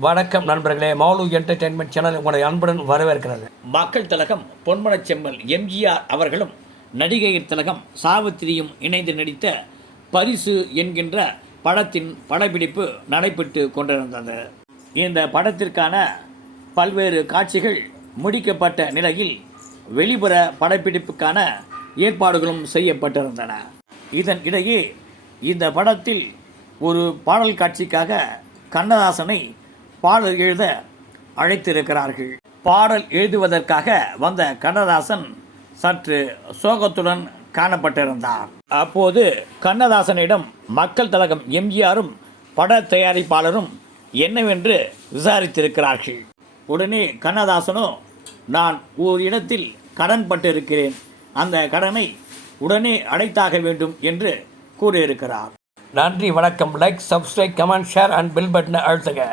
வணக்கம் நண்பர்களே, மௌலு entertainment channel உங்களை அன்புடன் வரவேற்கிறது. மக்கள் திலகம் பொன்மனச் செம்மல் எம்ஜிஆர் அவர்களும் நடிகையர் திலகம் சாவித்திரியும் இணைந்து நடித்த பரிசு என்கின்ற படத்தின் படப்பிடிப்பு நடைபெற்று கொண்டிருந்தது. இந்த படத்திற்கான பல்வேறு காட்சிகள் முடிக்கப்பட்ட நிலையில் வெளிப்புற படப்பிடிப்புக்கான ஏற்பாடுகளும் செய்யப்பட்டிருந்தன. இதன் இடையே இந்த படத்தில் ஒரு பாடல் காட்சிக்காக கண்ணதாசனை பாடல் எழுத அழைத்திருக்கிறார்கள். பாடல் எழுதுவதற்காக வந்த கண்ணதாசன் சற்று சோகத்துடன் காணப்பட்டிருந்தார். அப்போது கண்ணதாசனிடம் மக்கள் திலகம் எம்ஜிஆரும் பட தயாரிப்பாளரும் என்னவென்று விசாரித்திருக்கிறார்கள். உடனே கண்ணதாசனோ, நான் ஓர் இடத்தில் கடன் பட்டிருக்கிறேன், அந்த கடனை உடனே அடைத்தாக வேண்டும் என்று கூறியிருக்கிறார். நன்றி, வணக்கம். Like, subscribe, comment, share and bell பட்டனை அழுத்துங்க.